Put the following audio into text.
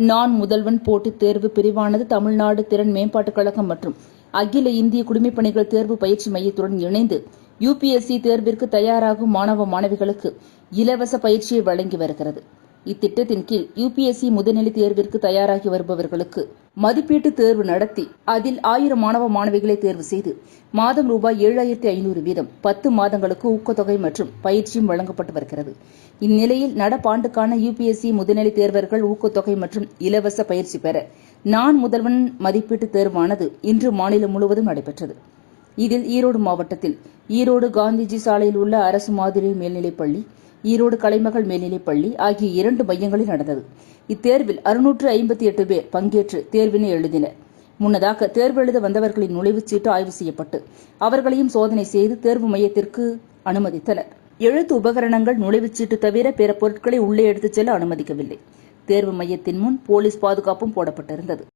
நான் முதல்வன் போட்டித் தேர்வு பிரிவானது தமிழ்நாடு திறன் மேம்பாட்டுக் கழகம் மற்றும் அகில இந்திய குடிமைப்பணிகள் தேர்வு பயிற்சி மையத்துடன் இணைந்து யுபிஎஸ்சி தேர்விற்கு தயாராகும் மாணவ மாணவிகளுக்கு இலவச பயிற்சியை வழங்கி வருகிறது. இத்திட்டத்தின் கீழ் யுபிஎஸ்சி முதுநிலை தேர்விற்கு தயாராகி வருபவர்களுக்கு மதிப்பீட்டு தேர்வு நடத்தி அதில் ஆயிரம் மாணவ மாணவிகளை தேர்வு செய்து மாதம் ரூபாய் ஏழாயிரத்தி ஐநூறு வீதம் பத்து மாதங்களுக்கு ஊக்கத்தொகை மற்றும் பயிற்சியும் வழங்கப்பட்டு வருகிறது. இந்நிலையில் நடப்பாண்டுக்கான யுபிஎஸ்சி முதுநிலை தேர்வர்கள் ஊக்கத்தொகை மற்றும் இலவச பயிற்சி பெற நான் முதல்வன் மதிப்பீட்டு தேர்வானது இன்று மாநிலம் முழுவதும் நடைபெற்றது. இதில் ஈரோடு மாவட்டத்தில் ஈரோடு காந்திஜி சாலையில் உள்ள அரசு மாதிரி மேல்நிலைப்பள்ளி ஈரோடு கலைமகள் மேல்நிலைப்பள்ளி ஆகிய இரண்டு மையங்களில் நடந்தது. இத்தேர்வில் அறுநூற்று ஐம்பத்தி எட்டு பேர் பங்கேற்று தேர்வினை எழுதினர். முன்னதாக தேர்வு எழுத வந்தவர்களின் நுழைவுச் சீட்டு ஆய்வு செய்யப்பட்டு அவர்களையும் சோதனை செய்து தேர்வு மையத்திற்கு அனுமதித்தனர். எழுத்து உபகரணங்கள் நுழைவுச் சீட்டு தவிர பிற பொருட்களை உள்ளே எடுத்துச் செல்ல அனுமதிக்கவில்லை. தேர்வு மையத்தின் முன் போலீஸ் பாதுகாப்பும் போடப்பட்டிருந்தது.